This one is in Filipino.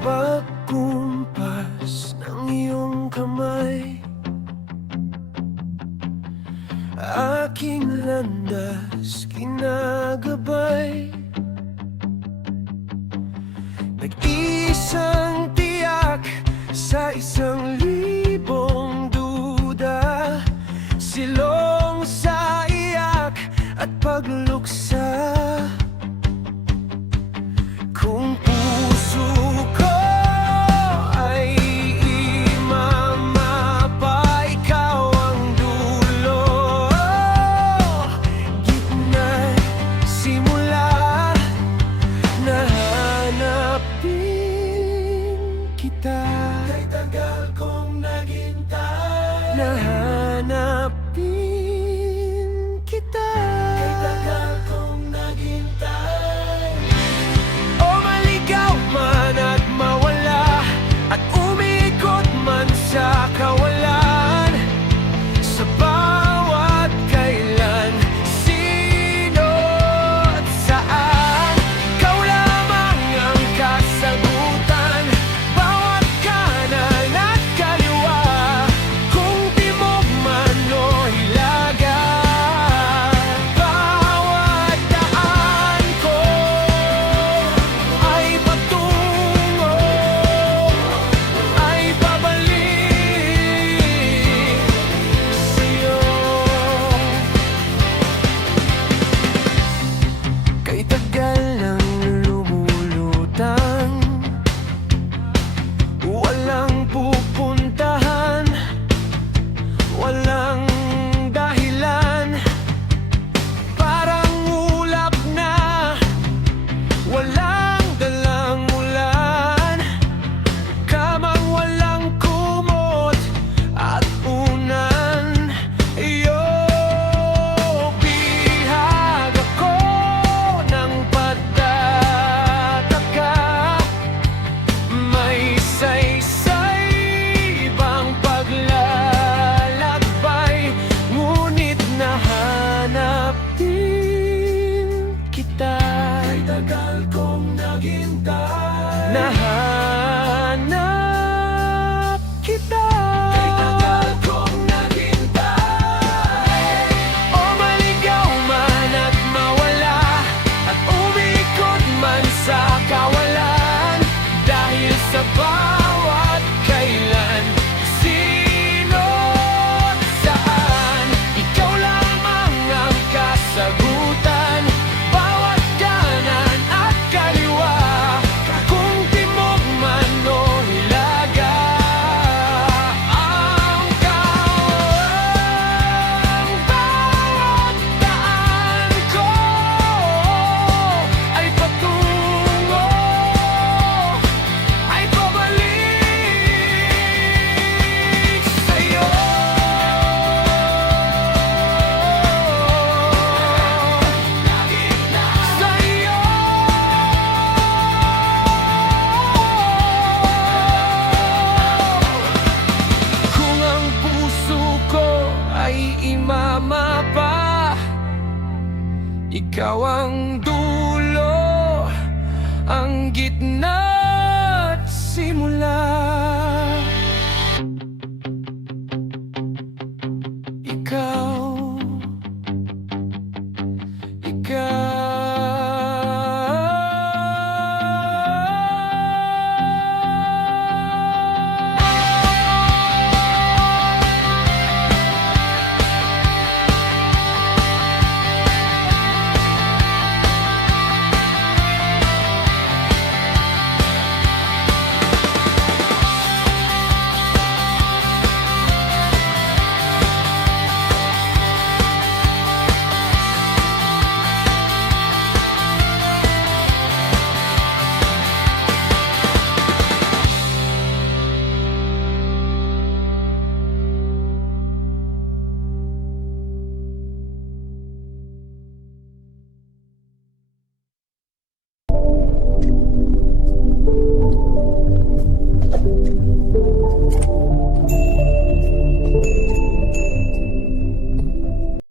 pagkumpas ng iyong kamay, aking landas ginagabay. Nag-iisang tiyak sa 1,000 duda, silong sa iyak at pagluksa. Kung puso ko ay imamapa, ikaw ang dulo, gitna't simula, nahanapin kita. Kay tagal kong naghintay, nahanapin kita. Kay tagal kong naghintay. O maligaw man at mawala, at umikot man sa kawalan, sa bawat kailan, sino at saan, ikaw lamang ang kasagutan. Bawat kanan at kaliwa, kung timog man o hilaga, bawat daan ko ay patungo, ay pabalik sa'yo. Kay tagal nang lumulutang, walang pupuntahan, walang dahilan, parang ulap na walang dalang ulan, kamang walang kumot at unan. Iyo, bihag ako ng pagtataka, may saysay ibang paglalakbay, ngunit nahanap din kita. Kay tagal kong naghintay, nahanap kita. Kay tagal kong naghintay. O maligaw man at mawala, at umikot man sa kawalan, dahil sa bawat kailan, sino at saan, ikaw lamang ang kasagutan. Bawat kanan at kaliwa, kung timog man o hilaga, ang kawang bawat daan ko ay patungo, ay pabalik sa'yo. Sa'yo. Kung ang puso ko ay imamapa, ikaw ang dulo, ang gitna't simula. Ikaw, Thank you.